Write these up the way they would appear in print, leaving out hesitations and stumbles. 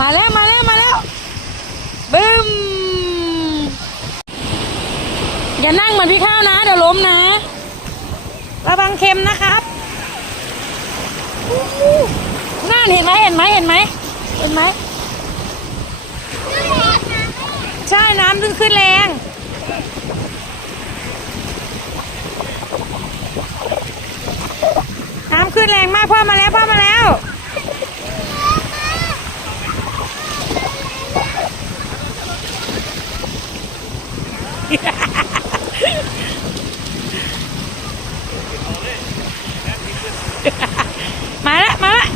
มาแล้วมาแล้วมาแล้วบึ้มอย่านั่งเหมือนพี่ข้าวนะเดี๋ยวล้มนะระวังเค็มนะครับน่าเห็นไหมเห็นไหมเห็นไหมเห็นไหมใช่น้ำขึ้นแรงน้ำขึ้นแรงมากพ่อมาแล้วพ่อมาแล้วมาละมาละ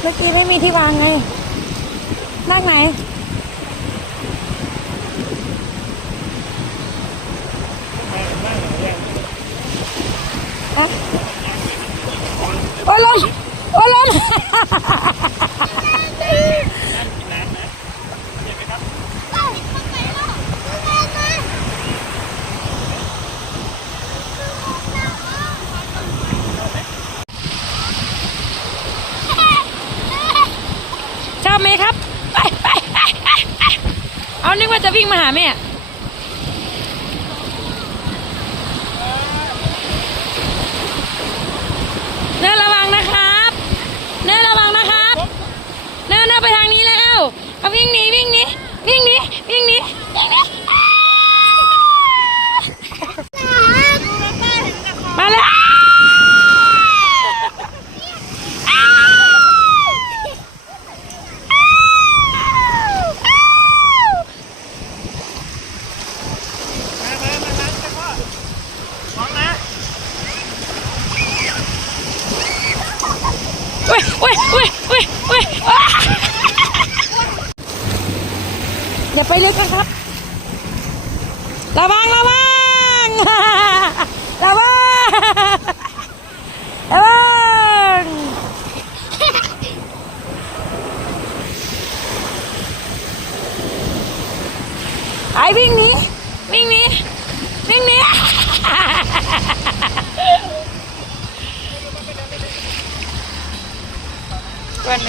เมื่อกี้ไม่มีที่วางไงนั่งไหนโอ้ล้นโอ้ล้นชอบไหมครับไปเอานึกว่าจะวิ่งมาหาแม่เนื้อระวังนะครับเนื้อระวังนะครับเนื้อไปทางนี้แล้วเอาวิ่งหนีวิ่งหนีวิ่งหนีวิ่งหนีมาแล้วเว้ยอย่าไปลึกนะครับระวังระวังระวังไอ้วิ่งหนีวิ่งหนีวิ่งหนีก่อน